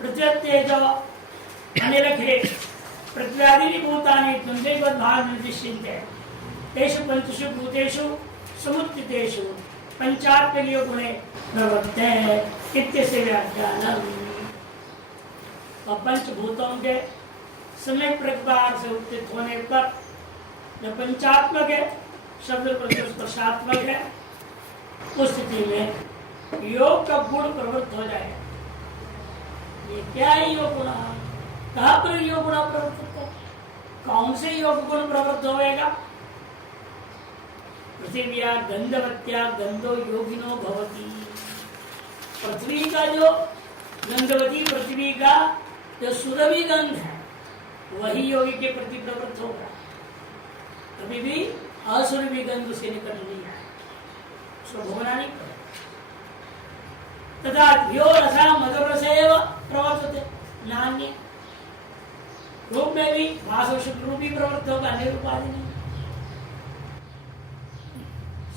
पृथ्वी तेजो अनिलखे पृथ्व्यादीनि भूतानि द्वन्द्वैवद्भाव निर्दिश्यन्ते तेषु पंचषु भूतेषु समुत्थितेषु पंचात्मकीय गुणे प्रवर्तते इत्यस्य व्याख्यानम्। और पंचभूतों के समय प्रकार से उत्थित होने पर जो पंचात्मक है, शब्द स्पर्शात्मक है, उस स्थिति में योग का गुण प्रवृत्त हो जाएगा। ये क्या है योग गुण? कहाँ पर योग गुण प्रवृत्त होता है? कौन से योग गुण प्रवृत्त होएगा? पृथिव्या गंधवत्या गंधो योगिनो भवति। पृथ्वी का जो गंधवती पृथ्वी का जो सुरभि गंध है वही योगी के प्रति प्रवृत्त होगा। कभी भी असुरभि गंध से निकल नहीं आए, उसको भोगना नहीं पड़ेगा। तथा धियो रसा मधुर रसेव प्रवर्तते नान्य। रूप में भी वासो शुक्ल रूप ही प्रवृत्त होगा, अन्य रूप आदि नहीं।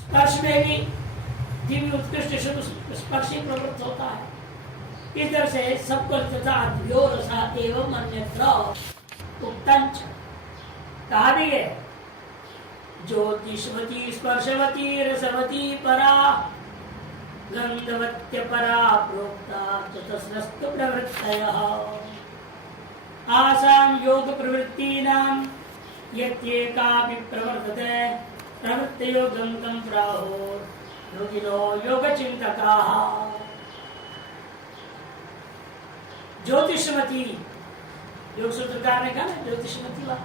स्पर्श में भी दिव्य उत्कृष्ट शुभ स्पर्श ही प्रवृत्त होता है। इस तरह से सबको तथा धियो रसा एवं अन्यत्र उक्तंच कहा भी है। ज्योतिषवती स्पर्शवती रसवती परा गंधवत्य परा प्रोक्ता चतस्रस्तु प्रवृत्तयः आसां योग प्रवृत्तीनां यत्येकापि प्रवर्तते प्रवृत्तयो गंधं प्राहुः योगिनो योगचिन्तकाः। ज्योतिषमती योग सूत्रकार ने कहा ना, ज्योतिषमती वा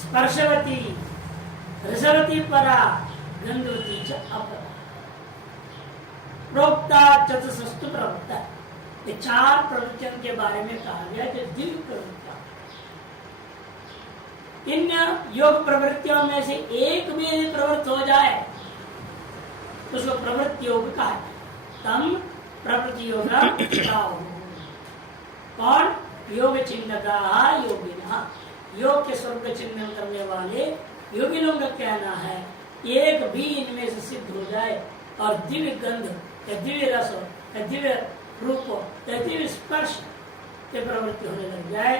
स्पर्शवती रसवती परा गंधवती च अपरा प्रोक्ता चतुष्टु प्रवृत्ता। ये चार प्रवृत्तियों के बारे में कहा गया जो दिव्य प्रवृत्तियां। इन योग प्रवृत्तियों में से एक भी यदि प्रवृत्त हो जाए तो उसको प्रवृत्ति योग कहा है। तम प्रवृत्ति योग कौन? योग चिन्हका योगिना। योग के स्वरूप का चिन्हन करने वाले योगिनों का कहना है एक भी इनमें से सिद्ध हो जाए और दिव्य गंध या दिव्य रस या दिव्य रूप या दिव्य स्पर्श के प्रवृत्ति होने लग जाए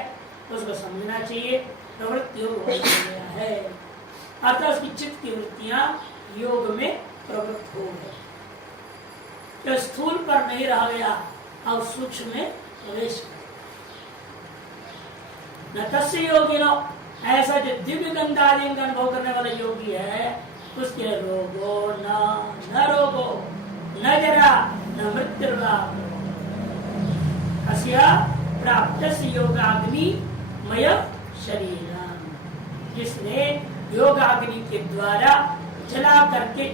तो उसको समझना चाहिए प्रवृत्ति योग हो गया है, अर्थात उसकी चित्त की वृत्तियां योग में प्रवृत्त हो गए। तो स्थूल पर नहीं रह गया और सूक्ष्म में प्रवेश कर न तस्य योगिनो। ऐसा जो दिव्य गंधादि का अनुभव करने वाला योगी है उसके रोगो न रोगो न जरा न मृत्यु प्राप्त योगाग्नि मय शरीर, जिसने योगाग्नि के द्वारा जला करके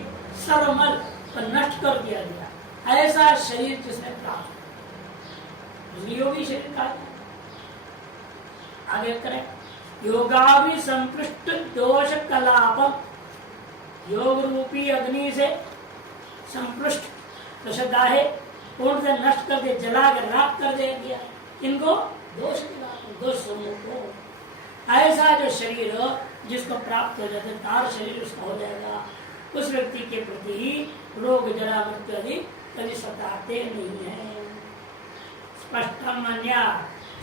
सर्वमल पर नष्ट कर दिया गया ऐसा शरीर जिसने प्राप्त, योगी शरीर का। आगे करें योगाभि संपृष्ट दोष कलापम, योग रूपी अग्नि से संपृष्ट दशदा है पूर्ण से नष्ट कर दे, जला कर राख कर दे दिया इनको दोष दोष समूह को। ऐसा जो शरीर जिसको प्राप्त हो जाता है तार शरीर उसका हो जाएगा, उस व्यक्ति के प्रति ही रोग जरा मृत्यु आदि कभी सताते नहीं है। स्पष्टम अन्या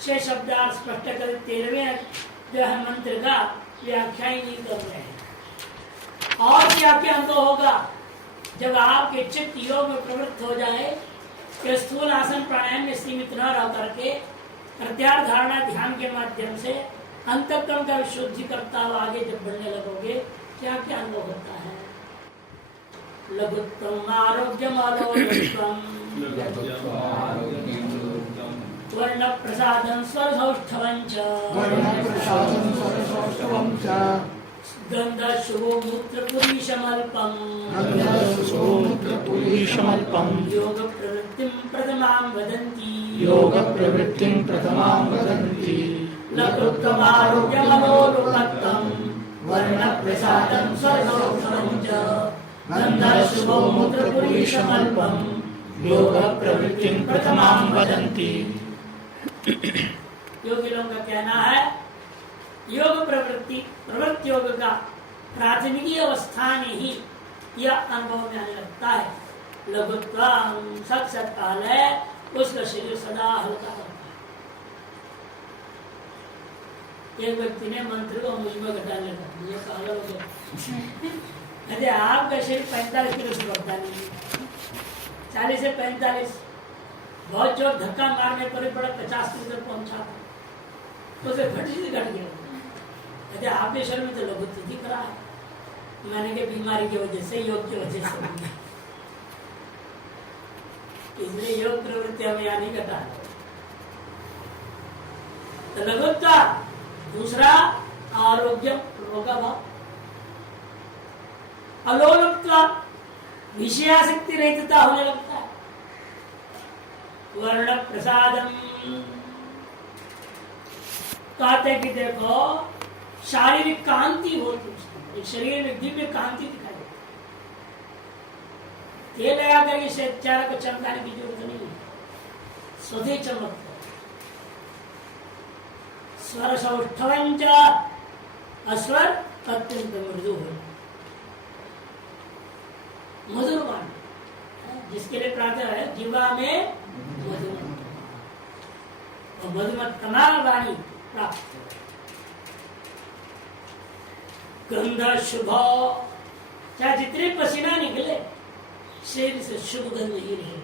6 शब्दार्थ स्पष्ट कर 13वें जो है मंत्र का व्याख्या ही नहीं कर रहे हैं। और व्याख्या तो होगा जब आपके चित्त योग में प्रवृत्त हो जाए कि स्थूल आसन प्राणायाम में सीमित न रह करके प्रत्याहार धारणा ध्यान के माध्यम से अंतःकरण का शुद्धि करता हुआ आगे जब बढ़ने लगोगे क्या क्या अनुभव होता है। लघुत्वम आरोग्यम आलोक्यम वर्ण प्रसादं स्वरसौष्ठवं च गंध शुभो मूत्र पुरीशमल्पम योग प्रवृत्तिं प्रथमां वदन्ति लघुत्वम् आरोग्यमलोलुपत्वं वर्ण प्रसादं स्वरसौष्ठवं च गंध शुभो मूत्र पुरीशमल्पम योग प्रवृत्तिं प्रथमां वदन्ति। योगी लोगों का कहना है योग प्रवृत्ति योग का प्राथमिक अवस्था में ही यह अनुभव में आने लगता है। लघुत्व सत काल है उसका शरीर सदा हल्का रहता है। एक व्यक्ति ने मंत्र को मुझ में घटा लगा, मुझे पागल हो गया। अरे आपका शरीर 45 किलो से बढ़ता नहीं, 40 से 45, बहुत जोर धक्का मारने पर बड़ा 50 किलो तक पहुंचा था, तो उसे घट गया। अरे आपके शरीर में तो लघुत्व दिख रहा है। मैंने कहा बीमारी की वजह से, योग की वजह से, इसलिए योग प्रवृत्ति हमें यहाँ नहीं घटा। तो लघुत्व, दूसरा आरोग्य, रोगाभाव, अलोलुप्त्व, विषयासक्ति रहितता होने लगता है। वर्ण प्रसादम, कहते कि देखो शारीरिक कांति होती है, एक शरीर में दिव्य कांति दिखाई देती है। तेल लगा करके चेहरे को चमकाने की जरूरत नहीं है, स्वतः चमकता है। स्वर सौष्ठवंच, अस्वर अत्यंत मृदु है, मधुर वाणी, जिसके लिए प्रार्थना है जीवा में मधुमत, और मधुमत तमाम वाणी प्राप्त। गंध शुभ, चाहे जितने पसीना निकले शरीर से शुभ गंध ही नहीं,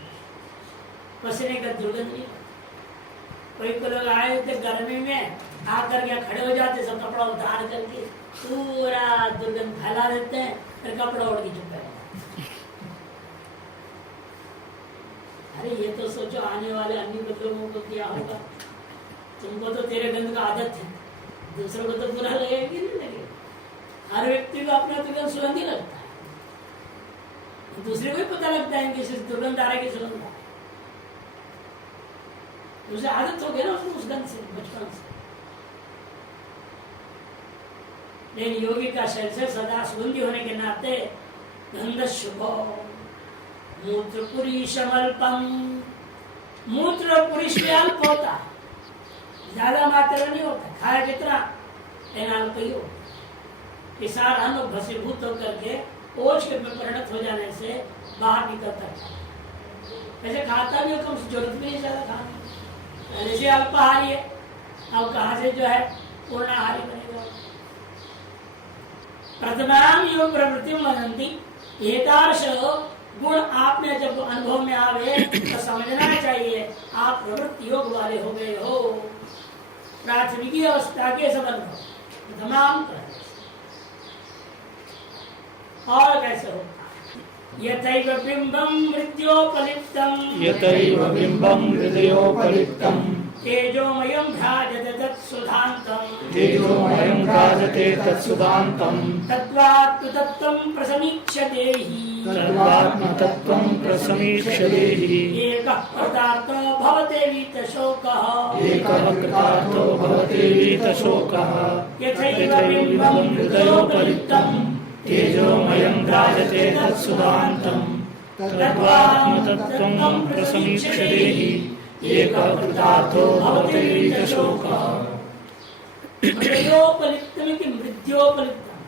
पसीने का दुर्गंध नहीं। कोई लोग आए थे गर्मी में, आकर के खड़े हो जाते, सब कपड़ा उतार करके पूरा दुर्गंध फैला देते हैं, फिर कपड़ा उड़ के चुप है। अरे ये तो सोचो आने वाले अन्य लोगों को क्या होगा। तुमको तो तेरे गंध का आदत है, दूसरों को तो बुरा लगेगा कि नहीं लगेगा। हर व्यक्ति को अपना दुर्गंध सुगंधी लगता है, दूसरे को भी पता लगता है कि दुर्गंध आ रहा है कि सुगंध आ रहा है। उसे आदत हो गया ना उस गंध से बचपन से। लेकिन योगी का शरीर से सदा सुगंधी होने के नाते गंध शुभ, मूत्र पुरीशमल्पम, मूत्र पुरुष में अल्प होता है, ज्यादा मात्रा नहीं होता, खाया जितना अल्प ही हो। सारा अन्न भस्मीभूत होकर के ओष के में परिणत हो जाने से बाहर निकलता है। वैसे खाता भी हो, कम जरूरत भी नहीं ज्यादा खाने, पहले से अल्पाहारी है, अब कहाँ से जो है पूर्णाहारी बनेगा। प्रथमाम योग प्रवृत्ति मनंती, एकादश गुण आप में जब अनुभव में आवे तो समझना चाहिए आप प्रवृत्ति योग वाले हो गए हो। प्राथमिक अवस्था के संबंध तमाम और कैसे होता यथैव बिंबम मृत्योपलिप्तम, यथैव बिंबम हृदयोपलिप्तम, तेजोमयं भ्राजते तत्सुधांतम, तेजोमयं भ्राजते तत्सुधांतम, तत्त्वात्मतत्त्वं प्रसमीक्ष्यतेहि, तद्वात्मतत्त्वं प्रसमीक्ष्यतेहि, एकः कृतार्थो भवते वीतशोकः, एकः कृतार्थो भवते वीतशोकः, यथैव बिंबं हृदयोपलिप्तम, तेजोमयं भ्राजते तत्सुधांतम, तद्वात्मतत्त्वं प्रसमीक्ष्यतेहि, एकः कृतार्थो भवते वीतशोकः। मृदयोपलिप्तम की मृद्योपलिप्तम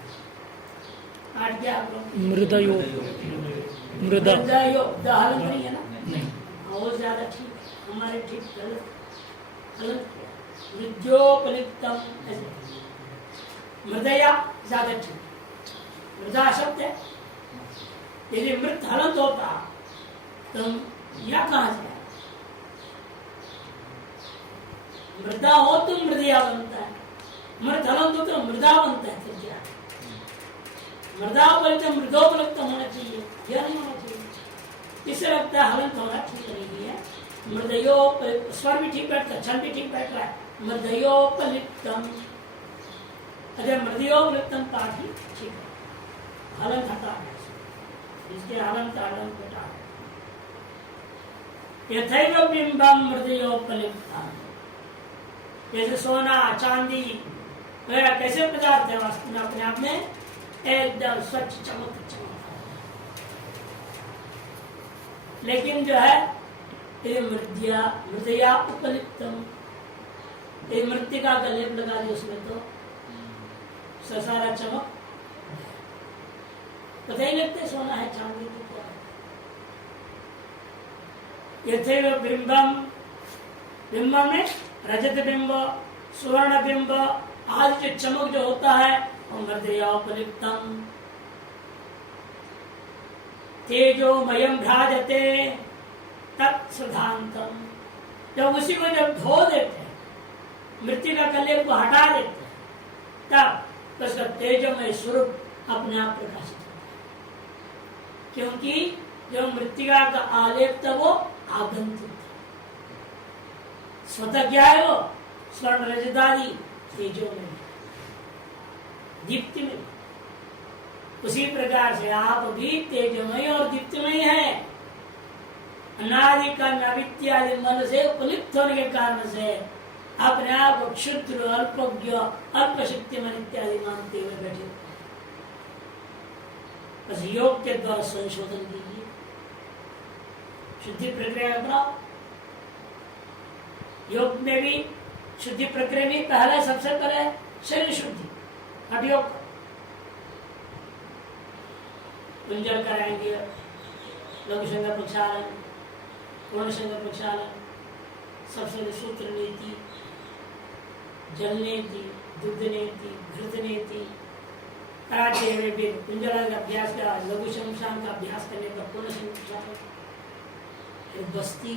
आठ गया आप लोग। मृदयो, मृदा, मृदयो दहलन नहीं है ना, नहीं, और ज्यादा ठीक, हमारे ठीक गलत मृद्योपलिप्तम ऐसे, मृदया ज्यादा ठीक, मृदा शब्द है। यदि मृत हलंत होता तो यह कहां से मृदा हो तो मृदया बनता है, मृत हलंत हो तो मृदा बनता है। फिर क्या मृदापलित मृदोपलिप्त होना चाहिए, यह नहीं होना चाहिए। इससे लगता है हलंत होना ठीक नहीं है। मृदयो स्वर भी ठीक बैठता है, छंद भी ठीक बैठ रहा है। मृदयोपलिप्तम, अगर मृदयोपलिप्तम पाठ ही ठीक है, हलन हटा है, इसके हलन का हलन बेटा है। यथैव बिंबम मृदयोपलिप्तम, जैसे सोना चांदी वगैरह कैसे पदार्थ है वास्तव में अपने आप में एकदम स्वच्छ चमक चमक, लेकिन जो है ये मृदया उपलिप्तम, ये मृतिका का लेप लगा दिया उसमें तो सारा चमक पता ही लगता है सोना है चांदी की क्या है। यथैव बिंबम, बिंब में रजत बिंब, स्वर्ण बिंब आदि जो चमक जो होता है वो मृदयोपलिप्तम तेजोमयम भ्राजते तत्सुधांतम। जब उसी को जब धो देते हैं, मृत्तिका कलेप को हटा देते हैं, तब उसका तेजोमय स्वरूप अपने आप प्रकाशित होता है। क्योंकि जो मृत्तिका का आलेप था वो आगंतुक था, स्वतः क्या है वो स्वर्ण रजतादि तेजोमय दीप्ति में। उसी प्रकार से आप भी तेजमय और दीप्तिमय है। अनादि का नवित्यादि मन से उपलिप्त होने के कारण से अपने आप को क्षुद्र, अल्पज्ञ, अल्प शक्ति मन इत्यादि मानते हुए बैठे। बस योग के द्वारा संशोधन कीजिए, शुद्धि प्रक्रिया अपनाओ। योग में भी शुद्धि प्रक्रिया में पहले सबसे पहले शरीर शुद्धि, हठ योग कुंजल कराएंगे, लघु संग प्रक्षालन, पूर्ण संग प्रक्षालन, सबसे सूत्र नीति, जल नीति, दुग्ध नीति, घृत नीति कराते हुए भी कुंजल का अभ्यास करा, लघु शमशान का अभ्यास करने का पूर्ण संग प्रक्षालन, फिर बस्ती,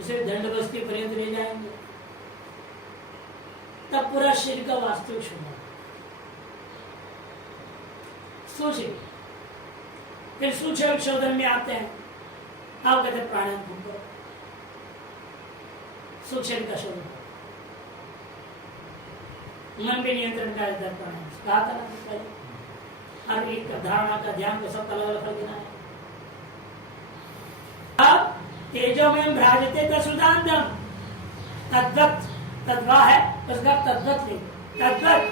उसे दंड बस्ती पर्यंत ले जाएंगे, तब पूरा शरीर का वास्तविक शुभ सोचिए। फिर सूक्ष्म शोधन में आते हैं, आप कहते हैं प्राणायाम करो, सूक्ष्म का शोधन, मन के नियंत्रण का प्राणायाम कहा था ना पहले, हर एक धारणा का ध्यान को सब अलग अलग कर देना है। अब तेजो में भ्राजते तत्सुधांतम, तद्वत् तद्वा है उसका तद्वत् नहीं, तद्वत्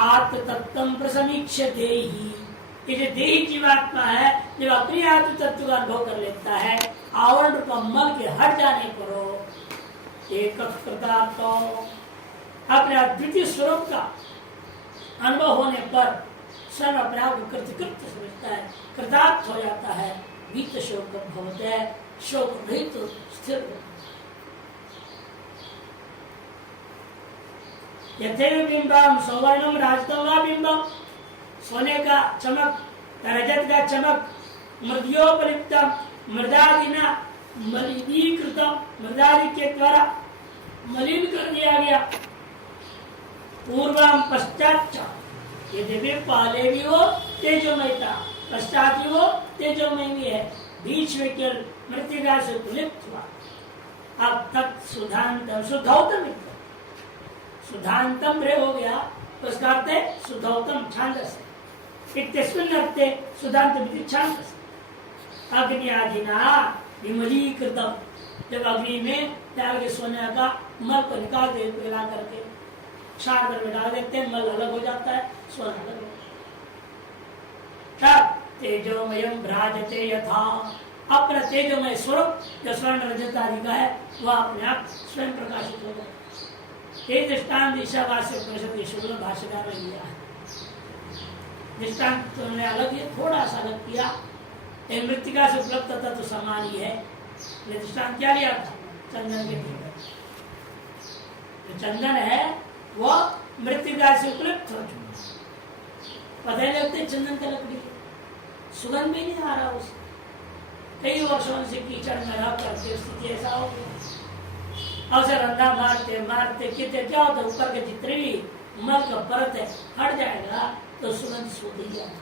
आत्म तत्व प्रसमीक्ष देही। ये जो देही जीवात्मा है, जब अपने आत्म तत्व का अनुभव कर लेता है, आवरण रूप मल के हट जाने पर एक अपने अद्वितीय स्वरूप का अनुभव होने पर स्वयं अपने आप को कृतकृत समझता है, कृतार्थ हो जाता है, वीत शोक भवते है, शोक नहीं तो स्थिर। यथैव बिंबम सौवर्णम राजतम वा बिंबम, सोने का चमक, रजत का चमक, मृदयोपलिप्त, मृदादिना मलिनीकृत, मृदादि के द्वारा मलिन कर दिया गया। पूर्वम पश्चात, यदि भी पहले भी वो तेजोमय था, पश्चात भी वो तेजोमय भी है, बीच में केवल मृतिका से उपलिप्त हुआ। अब तक सुधांतम, शुद्धौतम, शुद्धांतम रे हो गया, उसका अर्थ है शुद्धौतम छांदस, इत्यस्मिन् अर्थे शुद्धांत छांदस। अग्नि आदिना विमलीकृतम, जब अग्नि में डाल के सोने का मल को निकाल दे, मिला करके क्षार में डाल देते हैं, मल अलग हो जाता है, सोना अलग हो जाता है। तेजोमयम भ्राजते यथा, अपना तेजोमय स्वरूप जो स्वर्ण रजत आदि का है वह अपने आप स्वयं प्रकाशित हो जाए। ये दृष्टांत ईशावास्य उपनिषद शुक्ल भाष्यकार ने लिया है। दृष्टांत तुमने अलग ही थोड़ा सा अलग किया, मृतिका से उपलब्ध था तो समान ही है। दृष्टांत क्या लिया था? चंदन के लिए। जो चंदन है वो मृतिका से उपलब्ध हो चुका, पता ही लगते चंदन का लकड़ी, सुगंध भी नहीं आ रहा उसे। कई वर्षों से कीचड़ में रह करके स्थिति ऐसा हो गया, अवसर अंधा मारते मारते कितने क्या होता है, ऊपर के जितने भी मल का परत है हट जाएगा तो सुगंध सूख ही जाएगा,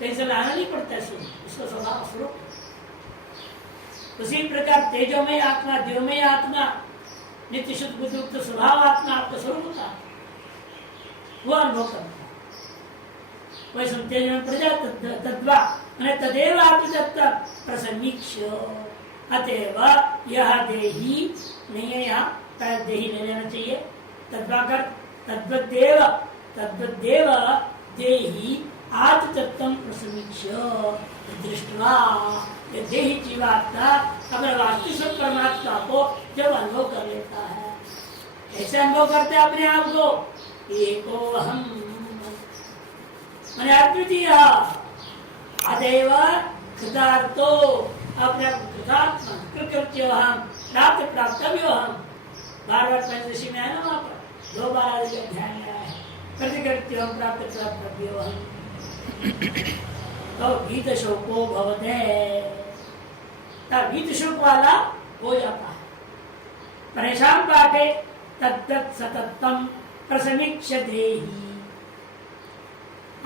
कहीं से लाना नहीं पड़ता है सुगंध, उसका स्वभाव स्वरूप। उसी प्रकार तेजोमय आत्मा, देवमय आत्मा, नित्य शुद्ध बुद्धियुक्त स्वभाव आत्मा आपका स्वरूप होता है, वो अनुभव करता है। वैसे तेज में प्रजा तद्वा तदेव आत्मतत्व प्रसमीक्ष, अतएव यह देही नहीं है, यहाँ देही ले लेना चाहिए, तद्वाकर तद्वदेव तद्वदेव देही आत्मतत्व प्रसमीक्ष दृष्टवा, यह देही जीवात्मा अपने वास्तविक परमात्मा को जब अनुभव कर लेता है, कैसे अनुभव करते हैं अपने आप को? एको हम अद्वितीय, अतएव कृतार्थो अपने कृत्यो हम प्राप्त प्राप्तव्यो हम। बार बार पंचदशी में है ना, वहां पर 2 बार आदि का ध्यान आया है। कृत्यो हम प्राप्त प्राप्तव्यो हम। तो भीत शोको भवते, तब भीत शोक वाला हो जाता है। परेशान पाठे तद्दत् सततम प्रसमीक्षतेहि।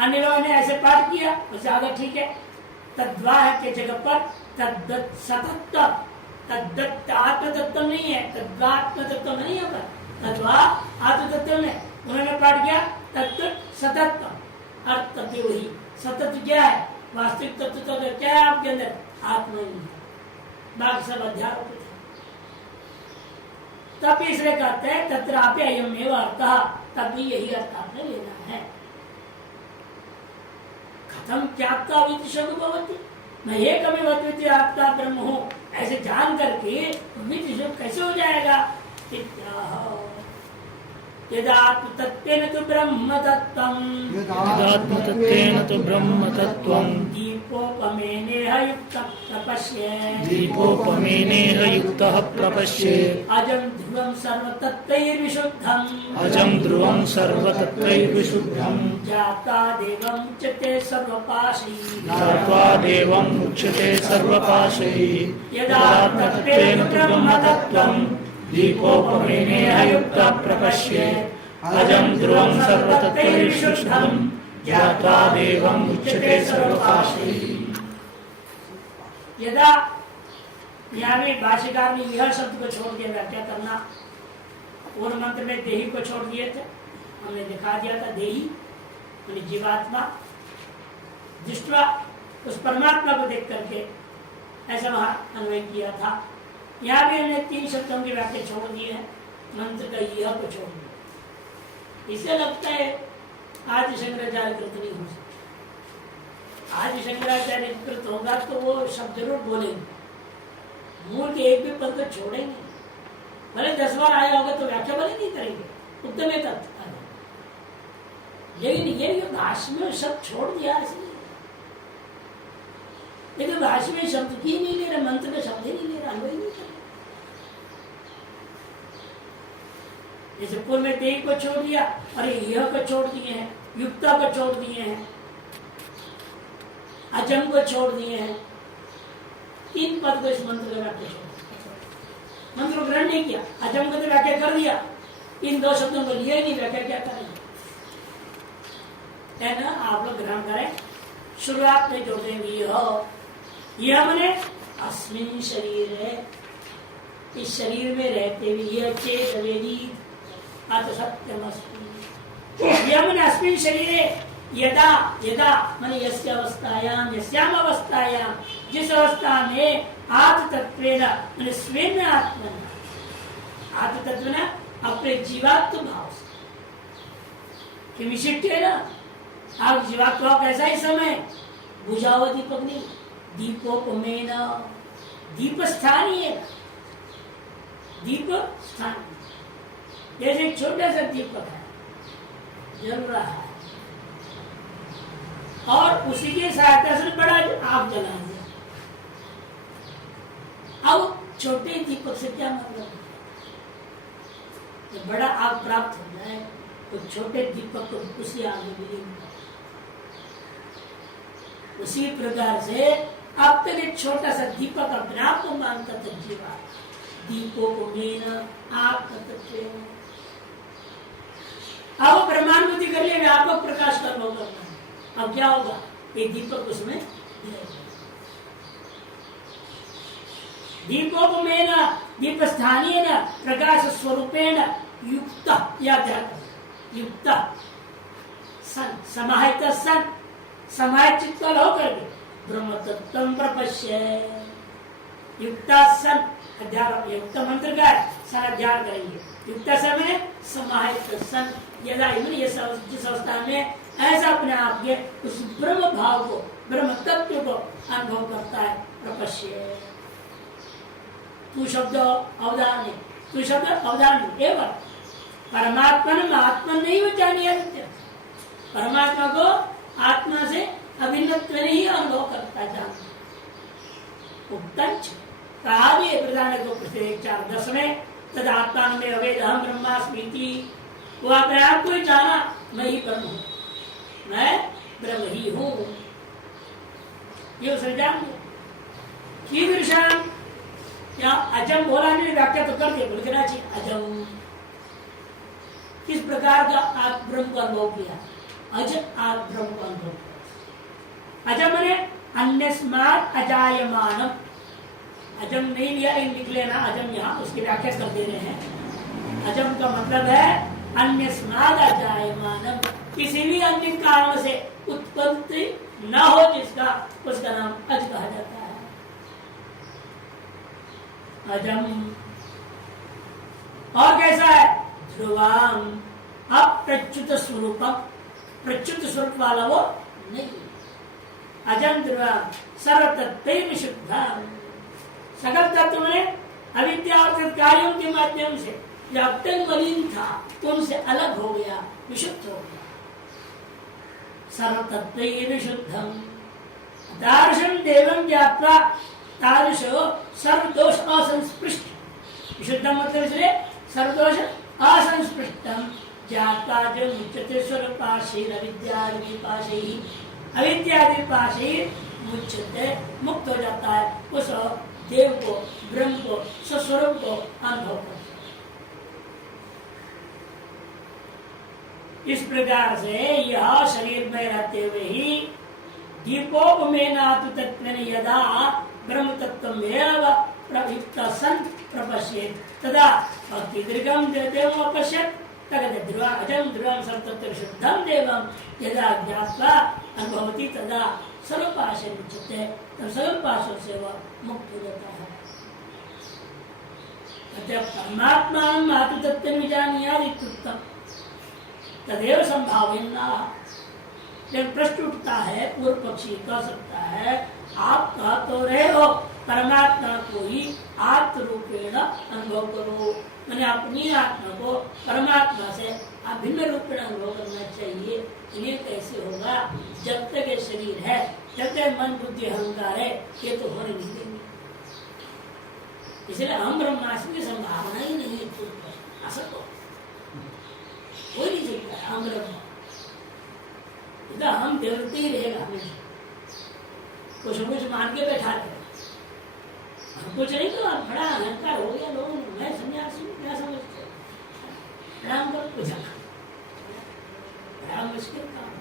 अन्य लोगों ने ऐसे पाठ किया वो ज्यादा ठीक है। तद्वाह के जगह पर तद्दत् सततम, तद्दत् आत्म तत्व नहीं है, तद्वा आत्म तत्व नहीं है, तद्वा आत्म तत्व नहीं। उन्होंने पाठ किया तद्दत् सततम, अर्थ तत्व वही। सतत क्या है? वास्तविक तत्व तो क्या है आपके अंदर? आत्मा ही है, बाकी सब अध्यारोपित है। तब इसलिए कहते हैं तत्रापि अयमेव अर्थः, तब भी यही अर्थ आपने लेना है। खत्म क्या विदिशो भवति, मैं एकमेव अद्वितीय आत्मा ब्रह्म हूं, ऐसे जान करके विदिशो कैसे हो जाएगा? यदात्मतत्त्वेन तु ब्रह्म तत्त्वम्, यदात्मतत्त्वेन तु ब्रह्म तत्त्वम् दीपोपमेनेह युक्तः प्रपश्येत्, दीपोपमेनेह युक्तः प्रपश्येत्। अजं ध्रुवं सर्वतत्त्वैर्विशुद्धम्, अजं ध्रुवं सर्वतत्त्वैर्विशुद्धम्। जाता देवं उच्यते सर्वपाशैः, ज्ञात्वा देवम् उच्यते सर्वपाशैः। यदात्मतत्त्वेन तु ब्रह्म तत्त्वम् दीपोपमेनेह युक्तः प्रपश्येत्। अजं ध्रुवं सर्वतत्त्वैर्विशुद्धम्। ज्ञात्वा देवम् उच्यते सर्वपाशैः। यदा, यहाँ भी भाष्यकार ने यह शब्द को छोड़ दिया व्याख्या करना। पूर्व मंत्र में देही को छोड़ दिए थे, हमने दिखा दिया था देही यानी जीवात्मा। दृष्टवा उस परमात्मा को देख करके ऐसा वहां अन्वय किया था। यहाँ भी हमने 3 शब्दों की व्याख्या छोड़ दी है, मंत्र का यह को छोड़ दिया। इसे लगता है आज शंकराचार्य कृत नहीं हो सकता। आज शंकराचार्य कृत होगा तो वो शब्द जरूर बोलेंगे, मूल के एक भी पद को छोड़ेंगे। भले 10 बार आया होगा तो व्याख्या भले नहीं करेंगे, उत्तम तत्व। लेकिन ये भाष्य में शब्द छोड़ दिया इसलिए, लेकिन भाष्य में शब्द की नहीं ले रहे, मंत्र में शब्द ही नहीं ले रहा, अन्वय नहीं कर। जैसे पूर्व में देही को छोड़ दिया और यह को छोड़ दिए हैं, युक्ता को छोड़ दिए हैं, अजम को छोड़ दिए हैं। 3 पद को इस मंत्र का व्याख्या छोड़ दिया, मंत्र को ग्रहण नहीं किया। अजम को तो व्याख्या कर दिया, इन 2 शब्दों को लिया ही नहीं, व्याख्या क्या करेंगे? है ना, आप लोग ग्रहण करें। शुरुआत में जोड़ देंगे यह मने अस्मिन शरीर है, इस शरीर में रहते हुए यह चेत वेदी अत सत्यमस्मि। यह मने अस्मिन शरीर यदा यदा माने यस्य अवस्थायाम, यस्याम अवस्थायाम, जिस अवस्था में आत्म तत्वेन माने स्वेन आत्मन, आत्म तत्वेन अपने जीवात्म भाव से कि विशिष्ट है ना। आप जीवात्मा कैसा ही समय बुझाओ दीपक नहीं, दीपोपमेन, दीप स्थानीय, दीप स्थानीय। जैसे एक छोटा सा दीपक है जल रहा है और उसी की सहायता से बड़ा आग जला दिया। अब छोटे दीपक से क्या मतलब है? जब बड़ा आग प्राप्त हो जाए तो छोटे दीपक को उसी आग में मिलेंगे। उसी प्रकार से अब तक एक छोटा सा दीपक अपने आप को मानता था जीवा, दीपोपमेन आत्मतत्वेन। अब ब्रह्मानुभूति कर लिया, व्यापक प्रकाश कर्म करना। अब क्या होगा? ये दीपक उसमें दीपोपमेन, दीप स्थानीय प्रकाश स्वरूपेण युक्त, युक्त सन, समाहित सन, समाहित चित्त होकर ब्रह्म तत्व प्रपश्य। युक्त सन अध्यारोप, युक्त मंत्र का सन अध्यार करेंगे। युक्त समय समाहित सन, यदा जिस अवस्था में ऐसा अपने आप के उस ब्रह्म भाव को, ब्रह्म तत्व को अनुभव करता है। प्रपश्य तू शब्द अवधान, तू शब्द अवधान एवं परमात्मा आत्मा नहीं हो जानिए। परमात्मा को आत्मा से अभिन्नत्व नहीं अनुभव करता, जानता। उक्तंच कहा भी प्रधान को 4:10 में तदात्मा में अवेद हम ब्रह्मास्मि, वो अपने आप को ही जाना मैं ही ब्रह्म हूं, मैं ब्रह्म ही हूं, ये उसने जान लिया। कीदृशाम, यहाँ अजम बोला नहीं, व्याख्या तो करके बोल देना चाहिए अजम, किस प्रकार का आप ब्रह्म का अनुभव किया, अज आप ब्रह्म का अनुभव किया। अजम ने अन्यस्मात् अजायमानम, अजम नहीं लिया, लिख लेना अजम, यहाँ उसकी व्याख्या कर दे रहे हैं। अजम का मतलब है अन्यस्मात् अजायमानम, किसी भी अन्य कारण से उत्पत्ति न हो जिसका, उसका नाम अज कहा जाता है। अजम और कैसा है, ध्रुवम, अप्रच्युत स्वरूपम, प्रच्युत स्वरूप वाला वो नहीं, अजम ध्रुवम सर्वतत्व शुद्धम, सकल तत्व में अविद्या और कार्यों के माध्यम से जो अब तक मलिन था उनसे अलग हो गया, विशुद्ध हो गया, सर्वतत्व शुद्धम, तादृशं देवं ज्ञात्वा तादृश सर्वदोष असंस्पृष्ट, विशुद्ध मतलब इसलिए सर्वदोष असंस्पृष्टम ज्ञात्वा जो मुच्यते स्वरूपाशे अविद्यादि पाशे, अविद्यादि पाशे मुच्यते, मुक्त हो जाता है, उस देव को, ब्रह्म को, स्वस्वरूप को अनुभव करता है। इस प्रकार से यह शरीर में रहते हुए ही दीपोपमेनातु तत्त्वेन यदा ब्रह्म तत्त्वमेव प्रयुक्त सन् प्रपश्येत् तदा भक्ति दीर्घम देवम् अपश्यत् तगद अजं ध्रुवं सर्वतत्त्व शुद्धं देवं यदा ज्ञात्वा अनुभवति तदा सर्वपाशे मुच्यते, तब सर्वपाशों से वह मुक्त हो जाता है। परमात्मानं मातु तत्त्वेन विजानीयात् इत्युक्तम् तदेव संभावना। जब प्रश्न उठता है, पूर्व पक्षी कह सकता है आप कह तो रहे हो परमात्मा को ही आत्मरूपेण अनुभव करो, मैंने अपनी आत्मा को परमात्मा से अभिन्न रूप में अनुभव करना चाहिए। ये कैसे होगा, जब तक ये शरीर है, जब तक मन बुद्धि अहंकार है, ये तो होने नहीं देंगे। इसलिए हम ब्रह्मास्मि की संभावना ही नहीं है, असत हो कोई नहीं सकता है। हम ब्रह्म, हम देवते ही रहेगा हमेशा, कुछ कुछ मान के बैठा दे, हम कुछ नहीं तो बड़ा अहंकार हो गया लोगों में, मैं सन्यासी हूँ क्या समझते, राम को पूछा, बड़ा मुश्किल काम।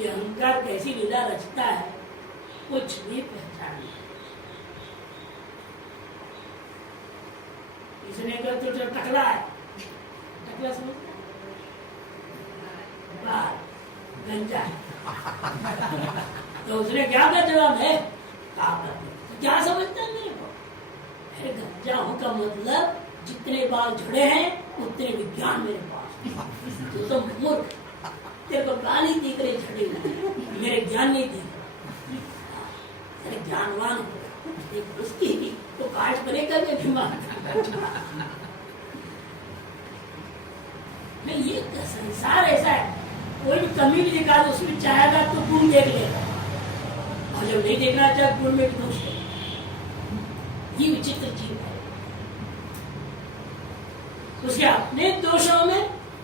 ये अहंकार कैसी लीला रचता है, कुछ भी पहचान नहीं। इसने कहा तो जो टकला है, टकला समझता है, बाल गंजा है, तो उसने क्या का जवाब है, तो क्या समझता है मेरे को, अरे गंजा हूं का मतलब जितने बाल झड़े हैं उतने विज्ञान मेरे पास, तो मूर्ख, तेरे को बाल ही दिख रहे झड़े, मेरे ज्ञान नहीं दिख रहा, अरे ज्ञानवान हो उसकी तो काट बनेगा मैं बीमार। नहीं, ये संसार ऐसा है, कोई भी कमी भी दिखा तो उसमें चाहेगा तो गुण देख लेगा, और जब नहीं देखना चाहे गुण में दोष है। ये विचित्र चीज है, उसके अपने दोषों में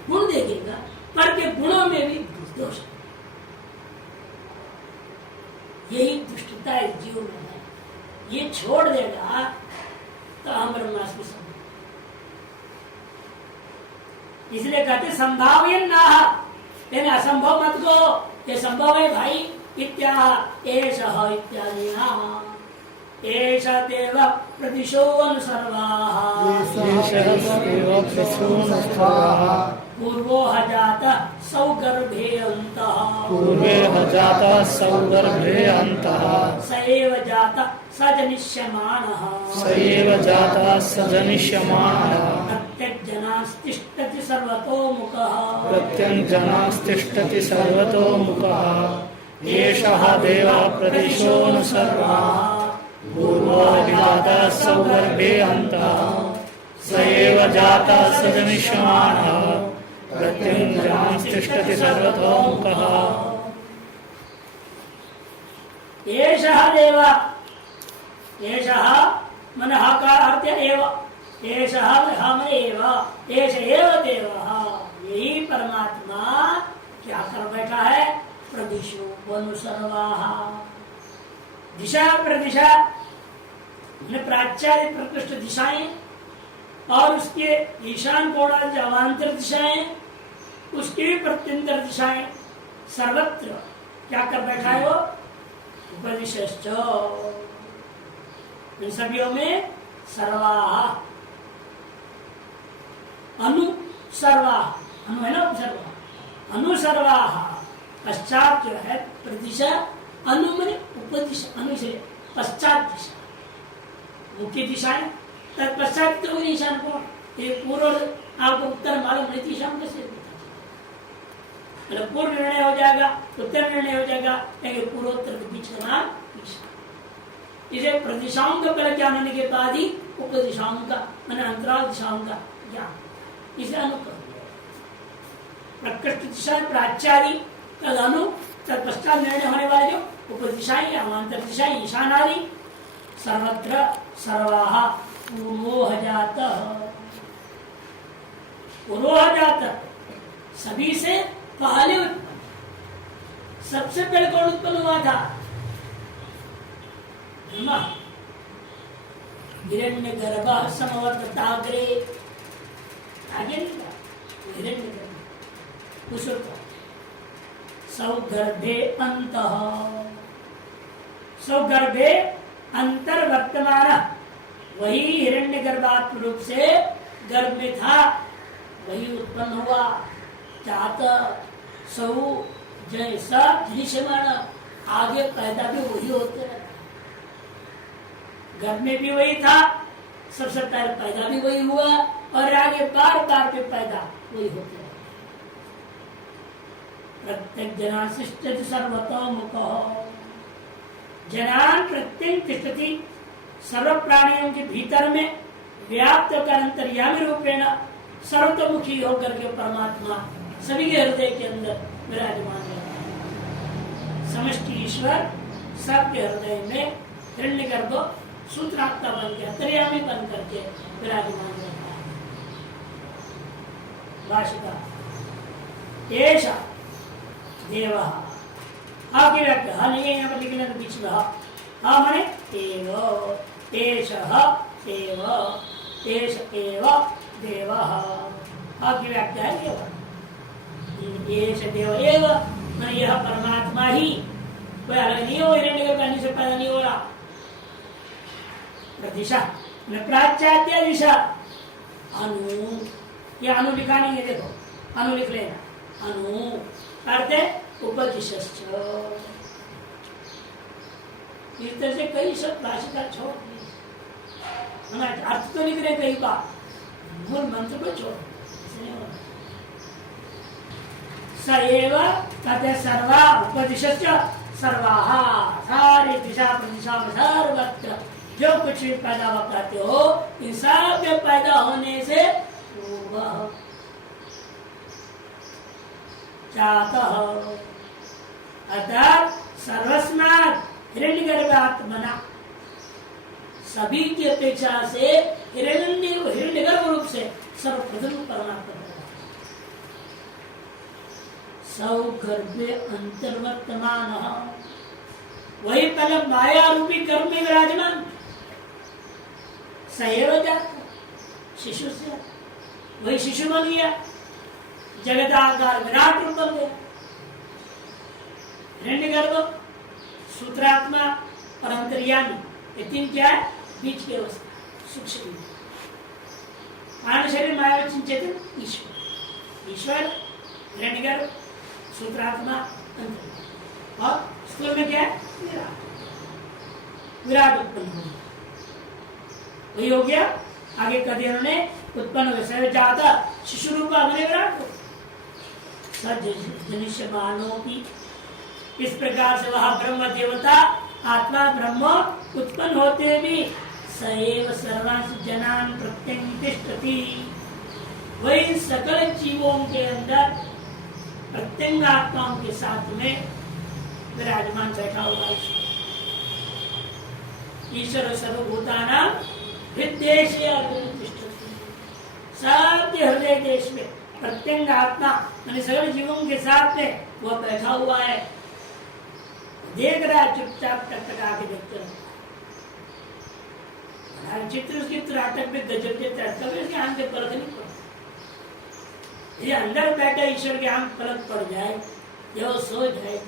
गुण देखेगा, पर के गुणों में भी दोष। यही दुष्टता इस जीव में है, ये छोड़ देगा तो हम ब्रह्मास्मि समझ। इसलिए कहते संभाव्य ना, लेकिन असंभव मत को, ये संभव है भाई, इत्याह एषः इत्यादि एष देव प्रदिशो अनुसर्वाः पूर्वो हजातः सौगर्भे अन्तः स एव जातः स जनिष्यमाणः प्रत्यग्जनास्तिष्ठति सर्वतोमुखः एषः देवः प्रदिशोऽनुसर्वाः पूर्वो जातः सौगर्भे अन्तः स एव जातः स जनिष्यमाणः प्रत्यग्जनास्तिष्ठति सर्वतोमुखः। एषः देव, एषः मन का अर्थ एव, एषः हम एव, एष एव देवः, यही परमात्मा क्या कर बैठा है? प्रदिशो वनु सर्वाः, दिशा प्रदिशा, प्राच्यादि प्रकृष्ट दिशाएं और उसके ईशान कोणादि अवान्तर दिशाएं, उसकी भी प्रत्यंतर दिशाएं, सर्वत्र क्या कर बैठा है वो? उपदिशश्च, इन सभियों में सर्वाः, अनु सर्वाः, अनु है ना उपसर्वा, अनु सर्वाः, पश्चात जो है प्रदिशा, अनु माने उपदिशा, अनु से पश्चात दिशा, मुख्य दिशाएं, तत्पश्चात तो ईशान कोण, ये पूर्व आपको उत्तर मालूम नहीं, ईशान कैसे मतलब पूर्व निर्णय हो जाएगा, उत्तर निर्णय हो जाएगा, लेकिन पूर्वोत्तर के बीच का नाम ईशान। इसे प्रदिशाओं का पहले ज्ञान होने के बाद ही उपदिशाओं का मैंने अंतराल दिशाओं का ज्ञान, इसे अनुक्रम प्रकृष्ट दिशा प्राच्यादि तद अनु, तत्पश्चात निर्णय होने वाले जो उपदिशाएं अवान्तर दिशाएं ईशान आदि, सर्वत्र सर्वाः पूर्वोह जातः, पूर्वोह जातः सभी से पहले उत्पन्न, सबसे पहले कौन उत्पन्न हुआ था? हिरण्य गर्भ समवर्तताग्रे, आगे नहीं था हिरण्य गर्भ, उस सौगर्भे अंतः, सौगर्भे अंतर्वर्तमान, वही हिरण्य गर्भात्म रूप से गर्भ में था, वही उत्पन्न हुआ। जात सौ जैसा दृश्यमान, आगे पैदा भी वही होते रहे, घर में भी वही था, सबसे पहले पैदा भी वही हुआ और आगे बार बार भी पैदा वही होते रहे। प्रत्येक जनान शिष्ट सर्वतोमुख, जनान प्रत्येक तिष्ठति, सर्व प्राणियों के भीतर में व्याप्त कर अंतर्यामी रूपेण सर्वतोमुखी होकर के परमात्मा सभी के हृदय के अंदर विराजमान है। समष्टि ईश्वर सबके हृदय में हिरण्यगर्भ सूत्रात्मा बन के अंतर्यामी बन करके विराजमान रहता है। भाषिका एषा देवः, आगे व्याख्या हाँ नहीं है, यहाँ पर लिखने के बीच में हाँ माने एव, एषः एव, एष एव देवः, आगे व्याख्या है देव, एष देव एव, माने यह परमात्मा ही, कोई अलग नहीं हो, हिरण्यगर्भ करने से पैदा नहीं हो रहा। प्रदिशा प्राच्याद्य दिशा, अनु, ये अनु लिखा नहीं है, देखो अनु लिख लेना, अनु अर्थ उपदिशश्च, इस तरह से कई शब्द भाषिका छोड़ दिए, अर्थ तो लिख रहे कई बार, मूल मंत्र को छोड़ सएव तथा सर्वा उपदिशश्च सर्वाः, सारी दिशा प्रदिशा में सर्वत्र जो कुछ भी पैदा हुआ कहते हो, इन सब के पैदा होने से जातः, अर्थात सर्वस्मात् हिरण्यगर्भात्मना, सभी की अपेक्षा से हिरण्यगर्भ रूप से सर्वप्रथम परमात्मा, सौगर्भे अंतर्वर्तमान, वही पहले माया रूपी गर्भ में विराजमान, सएव जात, शिशु से वही शिशु बन गया, जगदाकार विराट रूप बन गया, हिरण्यगर्भ सूत्रात्मा और अंतर्यामी, ये तीन क्या है? बीच की अवस्था सूक्ष्म, आन शरीर माया चेतन ईश्वर, ईश्वर हिरण्यगर्भ सूत्रात्मा अंतर्यामी, और स्थूल में क्या है? विराट, विराट उत्पन्न हो, वही हो गया। आगे कभी उन्होंने उत्पन्न हो जाता शिशु रूप अपने विराट को सजनिष्यमानो की, इस प्रकार से वह ब्रह्म देवता आत्मा ब्रह्म उत्पन्न होते भी सएव सर्वांश जनान प्रत्यंतिष्ठति, वही सकल जीवों के अंदर प्रत्यंग आत्माओं के साथ में विराजमान बैठा हुआ है। ईश्वर सर्वभूतानां हृदयेषु अर्जुन तिष्ठति। सबके हृदय देश में प्रत्यंग आत्मा मैंने सगल जीवों के साथ में वो बैठा हुआ है, देख रहा है, चुपचाप टकटका के देखते रहता है। चित्र उसकी त्राटक में गजब के तड़का में उसकी आंख के पलक नहीं पड़ती। ये अंदर बैठे ईश्वर के आंख पलक पड़ जाए या वो सो जाए,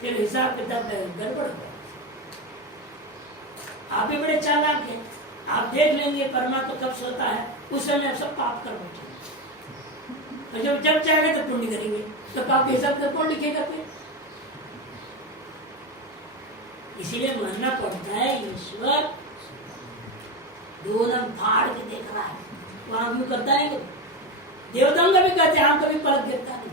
फिर हिसाब किताब गड़बड़ हो। आप भी बड़े चालाक हैं, आप देख लेंगे परमात्मा कब सोता है, उस समय सब पाप कर बैठे, तो जब चाहेंगे तो पुण्य करेंगे, तो पाप के हिसाब से कौन लिखेगा फिर? इसीलिए मानना पड़ता है ईश्वर दोनों फाड़ के देख रहा है, वो आंख में करता है। देवताओं का भी कहते हैं आंख का भी पलक गिरता नहीं।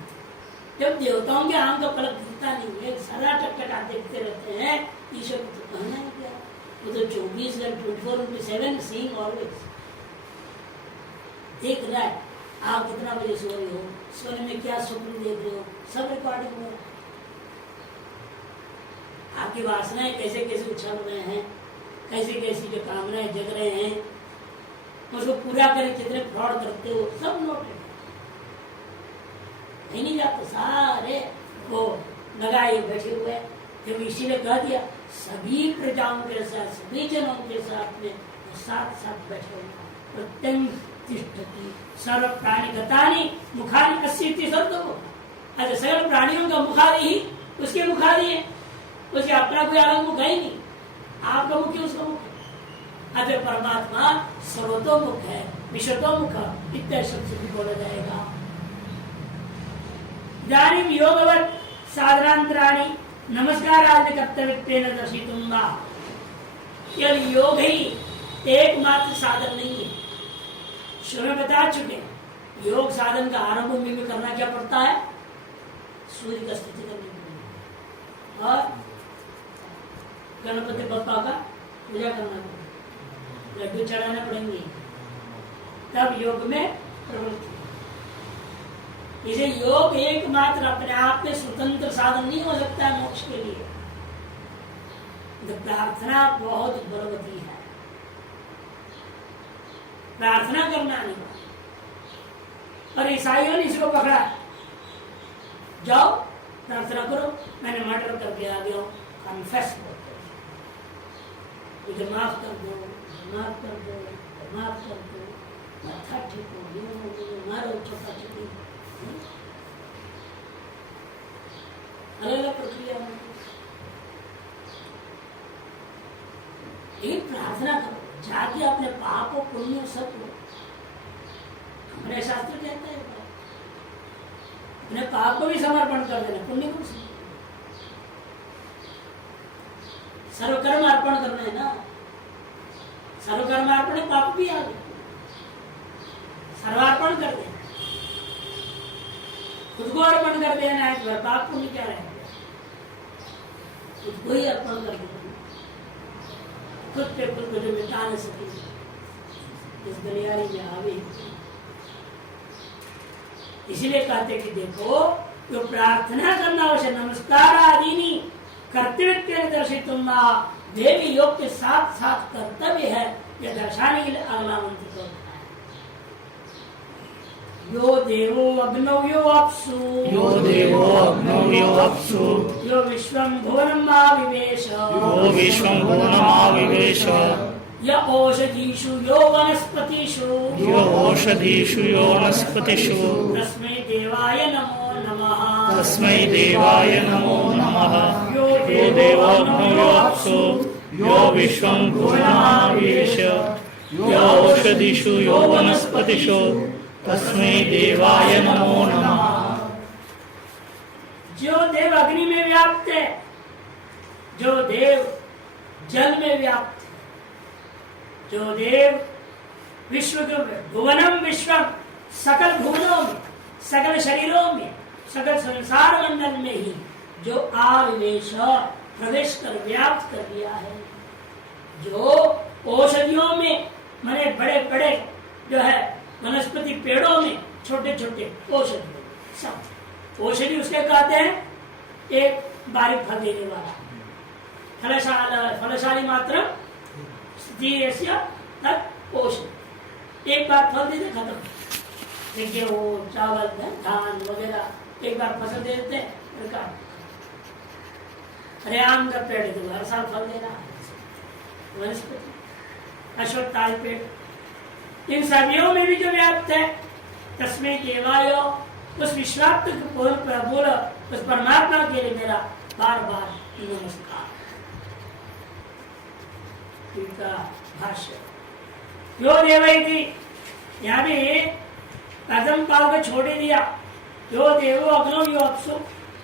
जब देवताओं के आंख का पलक गिरता नहीं है, सदा टकटका देखते रहते हैं, ईश्वर को तो कहना है क्या? वो तो 24 घंटे 24/7 सीइंग ऑलवेज देख रहा है। आप कितना बजे सो रहे हो, सोने में क्या स्वप्न देख रहे हो, सब रिकॉर्डिंग हो। आपकी वासनाएं कैसे कैसे उछल रहे हैं, कैसे कैसी जो कामनाएं जग रहे हैं, उसको पूरा करें, कितने फ्रॉड करते हो, सब नोटेड नहीं जाते, सारे वो लगाए बैठे हुए। जब इसीलिए कह दिया सभी प्रजाओं के साथ, सभी जनों के साथ में साथ साथ बैठे हुए। प्रत्यंग तिष्ठति सर्व प्राणी गतानि मुखानि अस्ति सर्वतो। अच्छा, सगल प्राणियों का मुखारी ही उसके मुखारी है, उसके अपना कोई अलग मुख है ही नहीं। आपका मुख ही उसका मुख है। अच्छा, परमात्मा सर्वतोमुख है, विश्वतोमुख, इत्यादि शब्द से भी बोला जाएगा। इदानीं योगवत् साधनांतराणि नमस्कार आदि कर्तव्यत्वेन दर्शितुं वा। केवल योग ही एकमात्र साधन नहीं है। शुरू में बता चुके हैं, योग साधन का आरंभ में करना क्या पड़ता है? सूर्य का स्थिति करनी पड़ेगी और गणपति बप्पा का पूजा करना पड़ेगा, लड्डू चढ़ाना पड़ेंगे, तब योग में प्रवृत्ति। इसे योग एकमात्र अपने आप में स्वतंत्र साधन नहीं हो सकता है मोक्ष के लिए। तो प्रार्थना बहुत बलवती है, प्रार्थना करना नहीं। और ईसाइयों ने इसको पकड़ा, जाओ प्रार्थना करो, मैंने मर्डर करके आ गया हूं, कन्फेस करो, मुझे माफ कर दो, माफ कर दो, माफ कर दो, माथा ठीक हो गया, मारो छोटा छोटी अलग अलग प्रक्रिया है। एक प्रार्थना करो, जाके अपने पापों पुण्य सब लो। हमारे शास्त्र कहते हैं अपने पाप को भी समर्पण कर देना, पुण्य को भी सर्वकर्म अर्पण करना है ना। सर्वकर्म अर्पण, पाप भी आ गए, सर्वार्पण कर देना, खुद को अर्पण कर देना है, तो पाप पुण्य क्या रहेगा? खुद को ही अर्पण कर देना, खुद पे खुद को जो मिटा न सके इस गलियारी में आवे। इसलिए कहते कि देखो, जो प्रार्थना करना उसे नमस्कार आदि नहीं कर्तव्य दर्शितुं वा, वे भी योग के साथ साथ कर्तव्य है। यह दर्शाने के लिए अगला मंत्र को यो देवो अग्नौ यो अप्सु, यो देवो अग्नौ यो अप्सु, यो विश्वं भुवनम् आविवेश, यो विश्वं भुवनम् आविवेश, य ओषधीषु यो वनस्पतिषु, यो ओषधीषु यो वनस्पतिषु, तस्मै देवाय नमो नमः, तस्मै देवाय नमो नमः। यो देवो अग्नौ यो अप्सु, यो विश्वं भुवनम् आविवेश, यो ओषधीषु यो वनस्पतिषु, तस्मै देवाय नमो नमः। जो देव अग्नि में व्याप्त है, जो देव जल में व्याप्त है, जो देव विश्व के भुवनम विश्वम, सकल भुवनों में, सकल शरीरों में, सकल संसार मंडल में ही जो आविवेश प्रवेश कर व्याप्त कर दिया है, जो औषधियों में माने बड़े बड़े जो है वनस्पति पेड़ों में छोटे छोटे औषधि, सब औषधि उसके कहते हैं एक बारीक फल देने वाला, फलशाली मात्र स्थिति ऐसा तत् पोषण। एक बार फल दे दे खत्म। देखिए वो चावल धान वगैरह एक बार फसल दे देते हैं, अरे आम का पेड़ तो हर साल फल दे रहा है, वनस्पति अश्वत्थादि पेड़ इन सभी में भी जो व्याप्त है, तस्मै केवाय उस विश्वात्म बोल उस परमात्मा के लिए मेरा बार बार नमस्कार। भाष्य यो देवैति, यहाँ भी प्रथम काल को छोड़ ही दिया। यो देवो अग्नो यो अप्सु,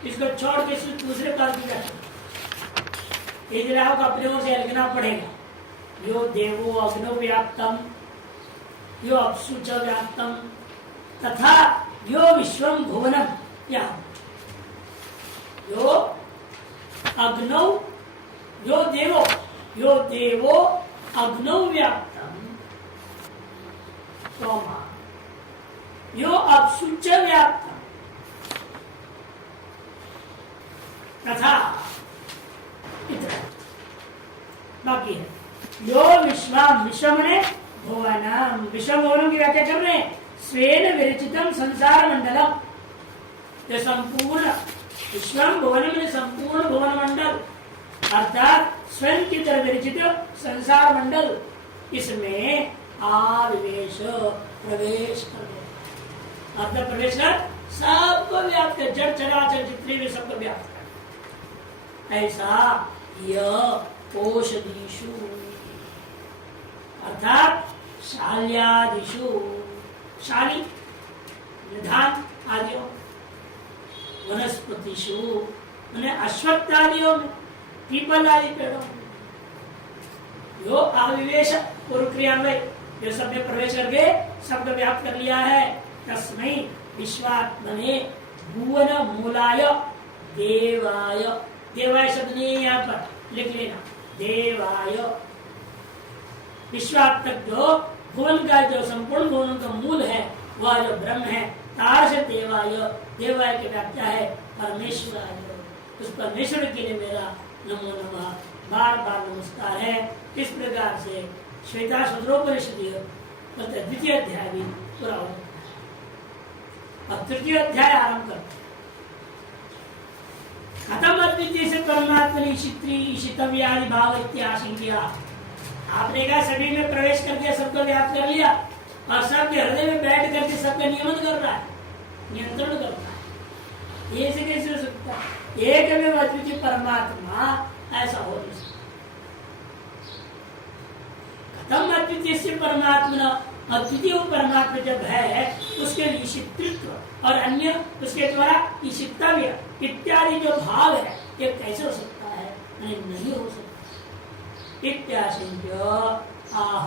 इसको छोड़ के दूसरे काल की जाए को अपने से लिखना पड़ेगा। यो देवो अग्नो व्याप्तम यो अप्सु च व्याप्तम तथा यो विश्वम भुवनम, यो अग्नौ यो देवो अग्नौ व्याप्तम सोमा यो अप्सु च व्याप्तम तथा बाकी है यो विश्वम, विश्वम ने भुवनम, विश्वम भुवनम की व्याख्या कर रहे हैं। स्वेन विरचितम संसार मंडलम, ये संपूर्ण विश्वम भुवनम में संपूर्ण भुवन मंडल अर्थात स्वयं की तरह विरचित संसार मंडल, इसमें आविवेश प्रवेश कर अर्थ प्रवेश कर सबको व्याप्त कर, जड़ चराचर जितने भी सबको व्याप्त कर। ऐसा यह औषधीषु अर्थात शाल्यादिषु, शाली निधान आदियों, वनस्पतिषु मैंने अश्वत्थ आदियों में, पीपल आदि पेड़ों में, यो आविवेश पूर्व क्रियान्वय जो सब में प्रवेश करके शब्द व्याप्त कर लिया है। तस्मै विश्वात्मने भुवन मूलाय देवाय, देवाय शब्द नहीं है यहाँ पर, लिख लेना देवाय, विश्वात्मक जो भुवन का जो संपूर्ण भुवन का मूल है वह जो ब्रह्म है, ताश देवाय, देवाय की व्याख्या है परमेश्वराय, उस परमेश्वर के लिए मेरा नमो नमः बार बार नमस्कार है। इस प्रकार से श्वेता शूद्रोपनिषदीय द्वितीय अध्याय भी पूरा हो जाता है। अब तृतीय अध्याय आरंभ करते खत्म अद्वितीय से परमात्मा ईशितव्यादि भाव इत्याशंकिया। आपने कहा सभी में प्रवेश करके सबको व्याप्त कर लिया और सबके हृदय में बैठ करके सबका नियमन कर रहा है, नियंत्रण कर रहा है। ये से कैसे हो सकता है? एक में अद्वितीय परमात्मा ऐसा हो नहीं सकता। खत्म अद्वितीय से परमात्मा, अद्वितीय परमात्मा जब है उसके ईशितृत्व और अन्य उसके द्वारा ईशितव्य इत्यादि जो भाव है ये कैसे हो सकता है? नहीं हो सकता। इत्याशंक्य आह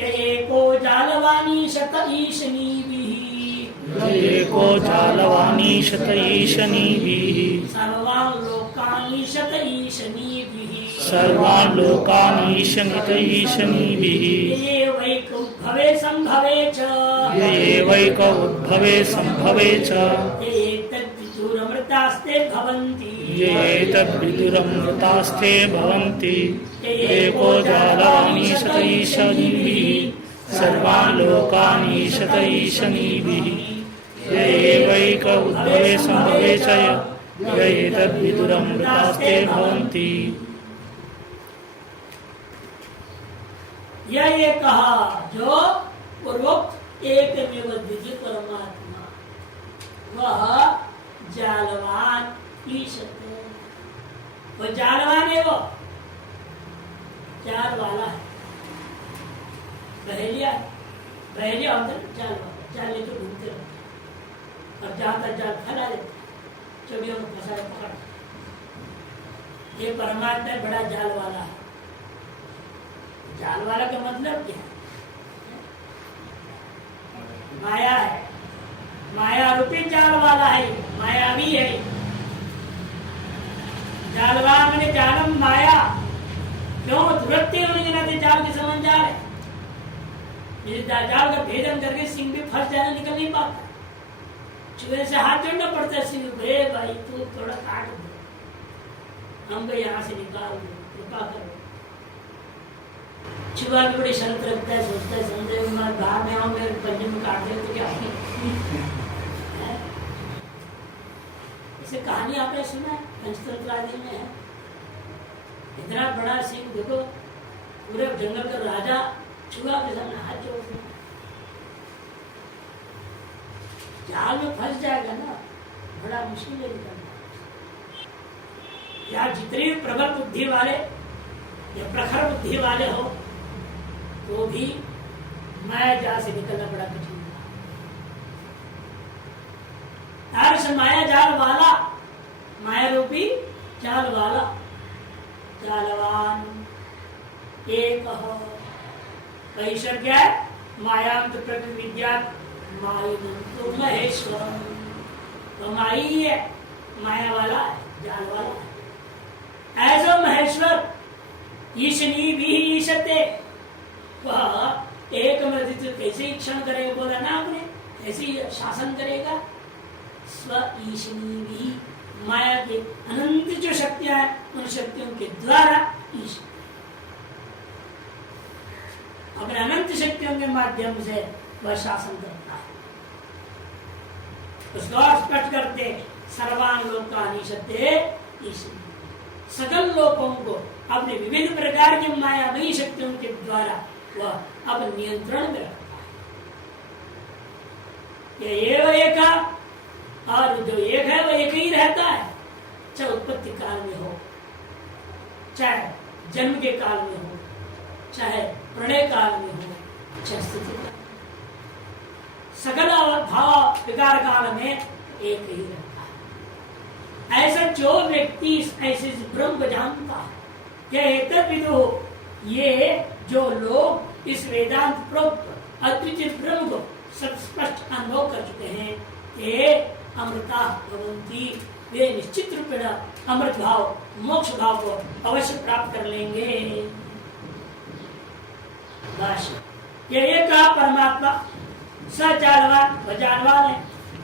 एको जालवानी शत ईशनीभिः, एको जालवानी शत ईशनीभिः, सर्वान् लोकान् शत ईशनीभिः, सर्वान् लोकान् ईशनित ईशनीभिः, ये वैक उद्भवे संभवे च, ये वैक उद्भवे संभवे च, ये तद्विदुरमृतास्ते भवन्ति, ये तद्विदुरमृतास्ते भवन्ति। एको जालवानी शत ईशनीभिः, सर्वान् लोकान् ईशत ईशनीभिः, ये वैक उद्भवे संभवे च, ये तद्विदुरमृतास्ते भवन्ति। यह ये कहा जो पूर्वोक्त एक द्वितीय परमात्मा वह जालवान ईशत, वो जालवान है, वो जाल वाला है, बहेलिया बहेलिया अंदर जाल वाला, जाल लेकर घूमते रहते और जहां तक जाल फैला देते चोरियों में फंसा पकड़। ये परमात्मा बड़ा जाल वाला है। जाल वाला का मतलब क्या है? माया है, माया रूपी जाल वाला है, मायावी है। जालवान मैंने जालम माया, क्यों दुरत्ते होने के नाते जाल के समझ जा रहे, जाल का भेदन करके सिंह भी फंस जाना, निकल नहीं पाता, चूहे से हाथ जोड़ना पड़ता है सिंह को, भाई तू थोड़ा काट दो, हमको यहाँ से निकाल दो, कृपा करो। छुआ भी बड़ी शर्त रखता है, सोचता है समझे मैं बाहर में आऊँ, मेरे पंजे में काट दे तो क्या है? ऐसे कहानी आपने सुना है पंचतंत्र आदि में है। इतना बड़ा सिंह देखो, पूरे जंगल का राजा छुआ के सामने हाथ जोड़ दिया, जाल में फंस जाएगा ना, बड़ा मुश्किल है निकलना। या जितने भी प्रबल बुद्धि वाले या प्रखर बुद्धि वाले हो तो भी माया जाल से निकलना बड़ा कठिन है। माया जाल वाला, माया रूपी जाल वाला, जालवान एक ईश्वर क्या है? मायांत प्रकृति विद्या तो महेश्वर, तो माई है, माया वाला है, जाल वाला है। ऐसा महेश्वर ईशनी भी ईशते, वह एक मृदित कैसे क्षण करेगा, बोला ना आपने, कैसे शासन करेगा? स्व ईशनी भी, माया के अनंत जो शक्तियां हैं उन शक्तियों के द्वारा ईश अपने अनंत शक्तियों के माध्यम से वह शासन करता है। उसको और स्पष्ट करते सर्वान लोकानि ईशते ईशनी, सकल लोगों को अपने विभिन्न प्रकार की मायामयी शक्तियों के द्वारा वह अब नियंत्रण में रखता है। ये एक और जो एक है वह एक ही रहता है, चाहे उत्पत्ति काल में हो, चाहे जन्म के काल में हो, चाहे प्रलय काल में हो, चाहे स्थिति काल, सकल भाव विकार काल में एक ही रहता है। ऐसा जो व्यक्ति ऐसे ब्रह्म को जानता है, यह विदु, ये जो लोग इस वेदांत प्रोक्त अद्वितीय ब्रह्म को सब स्पष्ट अनुभव कर चुके हैं, ये अमृता भवन्ति, वे निश्चित रूप में अमृत भाव मोक्ष भाव को अवश्य प्राप्त कर लेंगे। ये एक परमात्मा सजालवान, वह जालवान है।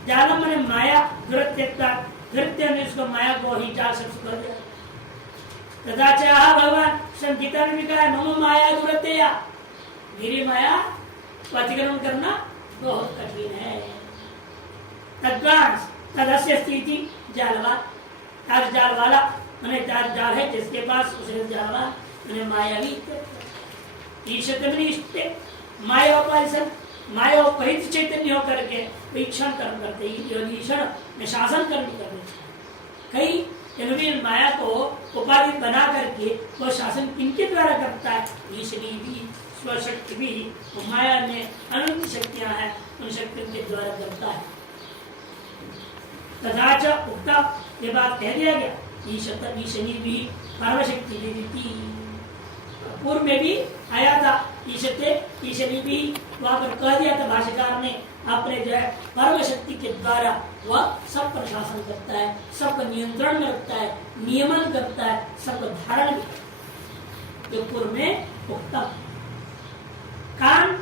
जालम मैंने माया दुरत्यता, दुरत्य ने उसको माया को ही जाल से कर दिया। तथा चाह भगवान संगीता में भी कहा मम माया दुरत्या, मेरी माया को अतिक्रमण करना बहुत कठिन है। तद्वांस तदस्य स्थिति जालवान, तार जाल वाला मैंने तार जाल है जिसके पास उसे जालवान मैंने मायावी ईश्वर मायोपहित चैतन्य होकर के वीक्षण कर्म करते ईश्वर में शासन करने करने कई माया को उपाधि बना करके वो शासन किनके द्वारा करता है? ईश्वरी भी, स्वशक्ति भी, माया में अनंत शक्तियां हैं, उन शक्तियों के द्वारा करता है। तथा च उक्ता, ये बात कह दिया गया, ईशनी भी परमशक्ति विदिति, पूर्व में भी आया था ईशते ईशनी भी, वहां पर कह दिया था भाष्यकार ने, अपने जो है परम शक्ति के द्वारा वह सब पर शासन करता है, सबको नियंत्रण में रखता है, नियमन करता है, सबको धारण भी, जो पूर्व में उक्ता। कान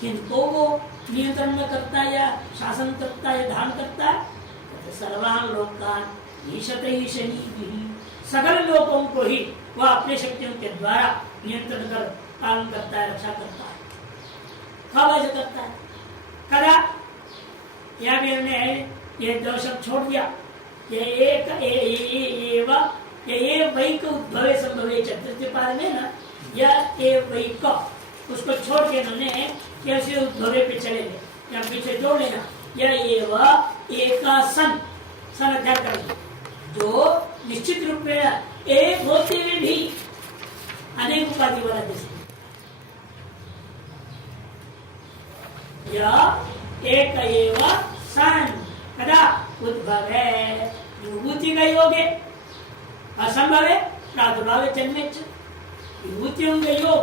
किनको वो नियंत्रण में करता है या शासन करता है या धारण करता है? सर्वान लोकान ईशते ईशनी भी, सकल लोगों को ही वह अपने शक्तियों के द्वारा नियंत्रण कर पालन करता है, रक्षा करता है। कब ऐसा करता है? कदा या भी हमने ये दो शब्द छोड़ दिया, ये एक ये वैक उद्भवे संभवे चतुर्थ पाद में ना, यह ए वैक उसको छोड़ के इन्होंने कैसे उद्भवे पे चले गए, या पीछे जोड़ लेना, यह एका सन अध्ययन करेंगे, जो निश्चित रूप में एक होते हुए भी अनेक उपाधि वाला देश, यह एक एव सन कदा उद्भव है, विभूति का योग है, असंभव है प्रादुर्भाव जन्मे, विभूतियों का योग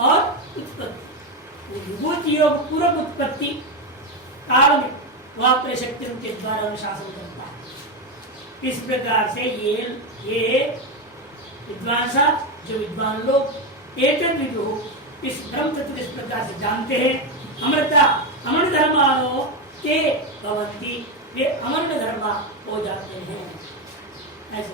और उत्पत्ति, विभूति योग पूर्व उत्पत्ति काल में वह अपने शक्तियों के द्वारा अनुशासन करता है। इस प्रकार से ये विद्वान जो विद्वान लोग इस ब्रह्म तत्व इस प्रकार से जानते हैं, अमर धर्मानो के भवंती, वे अमर धर्मा हो जाते हैं। ऐसे